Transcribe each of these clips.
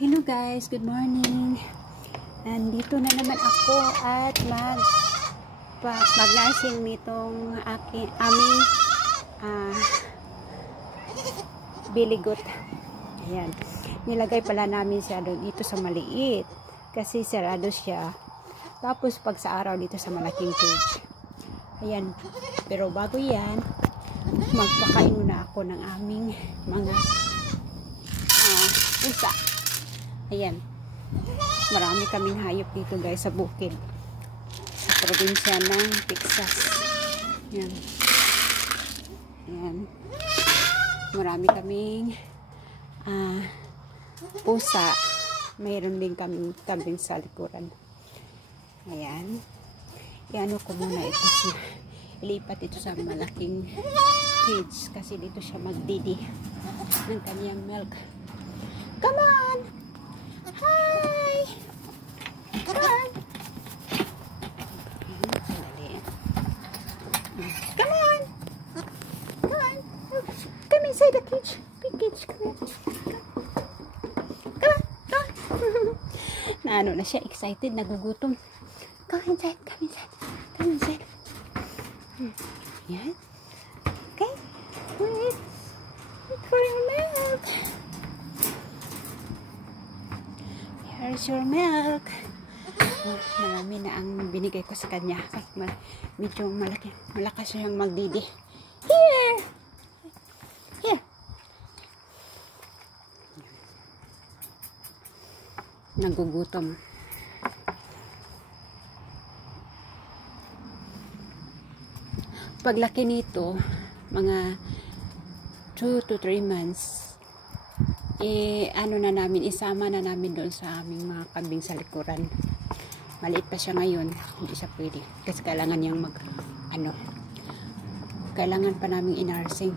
Hello guys, good morning. Nandito na naman ako at mag-nursing nitong aming biligot. Ayan. Nilagay pala namin siya doon dito sa maliit kasi sarado siya. Tapos pag sa araw dito sa malaking cage. Ayan. Pero bago yan, magpakain muna ako ng aming mga pusa. Ayan. Marami kaming hayop dito guys sa bukid. Sa probinsya ng Texas. Ayan. Ayan. Marami kaming pusa. Mayroon din kaming kambing sa likuran. Ayan. Iano ko muna ito siya. Ilipat ito sa malaking cage kasi dito siya magdidi ng kanyang milk. Come on! Hi! Come on! Come on! Come on! Come inside the cage. Big cage. Come on. Come on! Come on! Naano na siya. Excited. Nagugutom. Come inside. Come inside. Come inside. Yan. Okay. Wait. Wait for your milk. Here's your milk. Marami na ang binigay ko sa kanya. Medyo malakas siyang magdidi. Here! Here! Nagugutom. Paglaki nito, mga 2 to 3 months, ano na namin, isama na namin doon sa aming mga kambing sa likuran. Maliit pa siya ngayon, hindi siya pwede. Kasi kailangan niyang kailangan pa namin inarsing.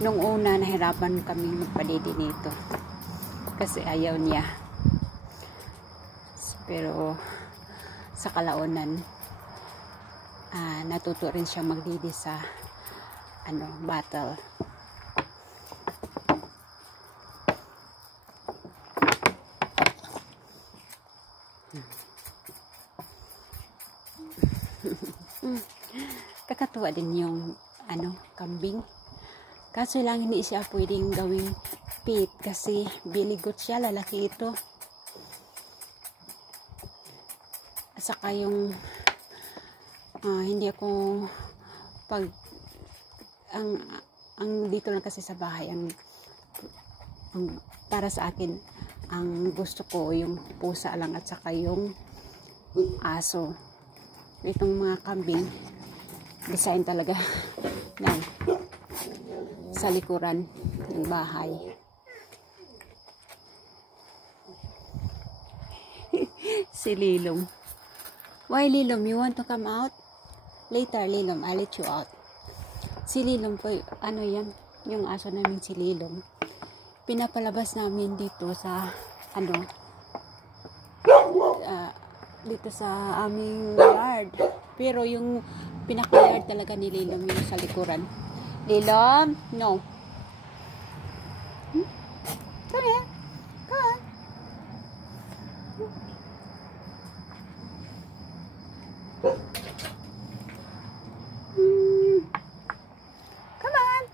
Nung una, nahirapan kami magpadidi nito. Kasi ayaw niya. Pero sa kalaunan, natuto rin siya magdidi sa battle. Kakatuwa din yung kambing. Kaso lang hindi siya pwedeng gawing pit kasi biligot siya, lalaki ito. At saka yung hindi ako ang dito lang kasi sa bahay ang para sa akin ang gusto ko yung pusa lang at saka yung aso. Itong mga kambing design talaga yan sa likuran ng bahay. Si Lilom. Why Lilom? You want to come out? Later Lilom, I'll let you out. Si Lilom po, yan? Yung aso namin si Lilom. Pinapalabas namin dito sa dito sa aming yard. Pero yung pinaka-yard talaga ni Lilom yung sa likuran. Lilom, no. Come here. Come on. Come on.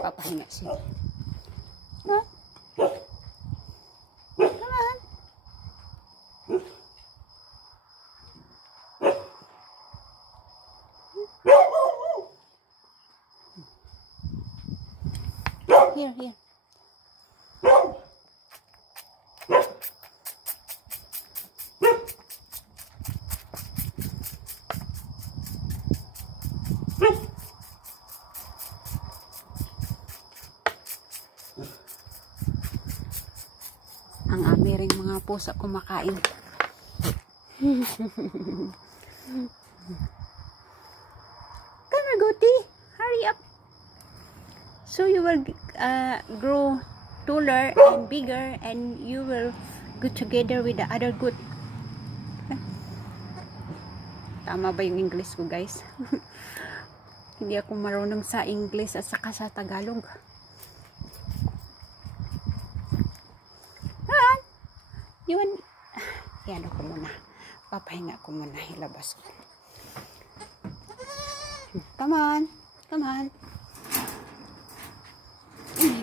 Papahinga siya. No? Come on. Here. Ang amiring mga pusa kumakain. Come on, Guti. Hurry up. So you will grow taller and bigger, and you will go together with the other goat. Tama ba yung English ko, guys? Hindi ako marunong sa English at saka sa Tagalog. Yun. Yan ako muna. Papahinga ko muna. Ilabas ko. Come on. Come on.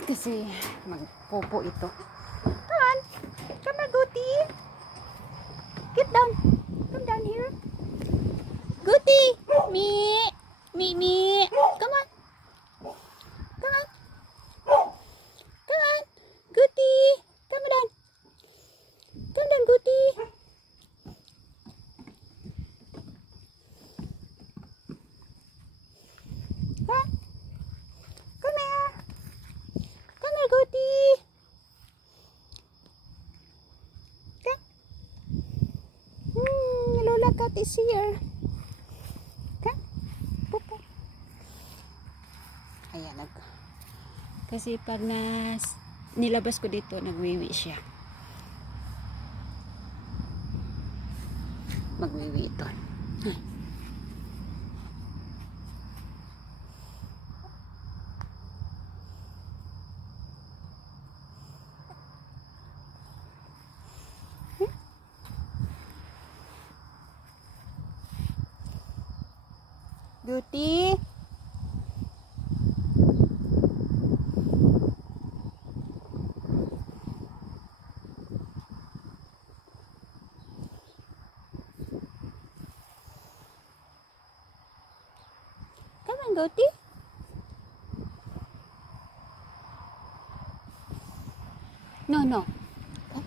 Kasi magpopo ito. Come on. Come on, Guti. Get down. Come down here. Guti. Me. Come on. Come on. Come on. Guti. Come down. Come down, Guti. Huh? Come here. Come here, Guti. Okay. Lola Cat is here. Okay. Pupo. Ayan, kasi pag nilabas ko dito, nagwiwi siya. Magwiwi ito. Guti. Come on, Guti. No. Come.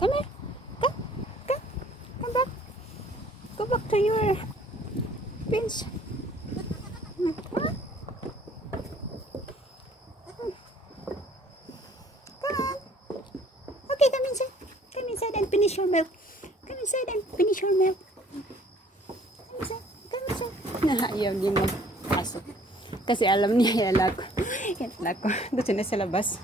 Come here. Come back. Go back to your pins. Come on. Okay, come inside. Come inside and finish your milk. Come inside and finish your milk. Come inside. Ayaw din magpasok. Kasi alam niya yala ko. Yala ko. Gusto na sa labas.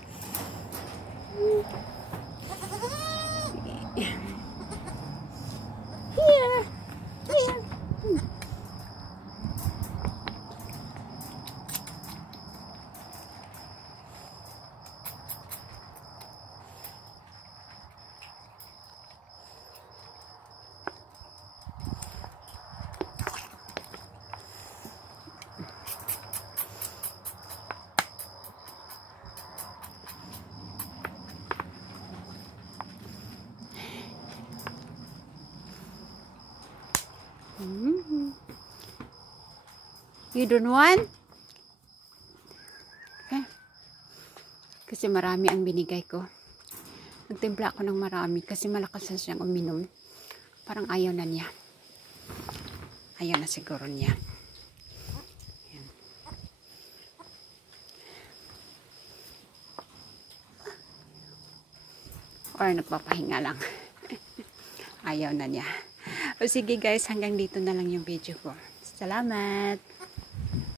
Here. You don't want? Okay. Kasi marami ang binigay ko. Nagtimpla ako ng marami kasi malakas na siyang uminom. Parang ayaw na niya. Ayaw na siguro niya. Ayan. Or nagpapahinga lang. Ayaw na niya. O sige guys, hanggang dito na lang yung video ko. Salamat!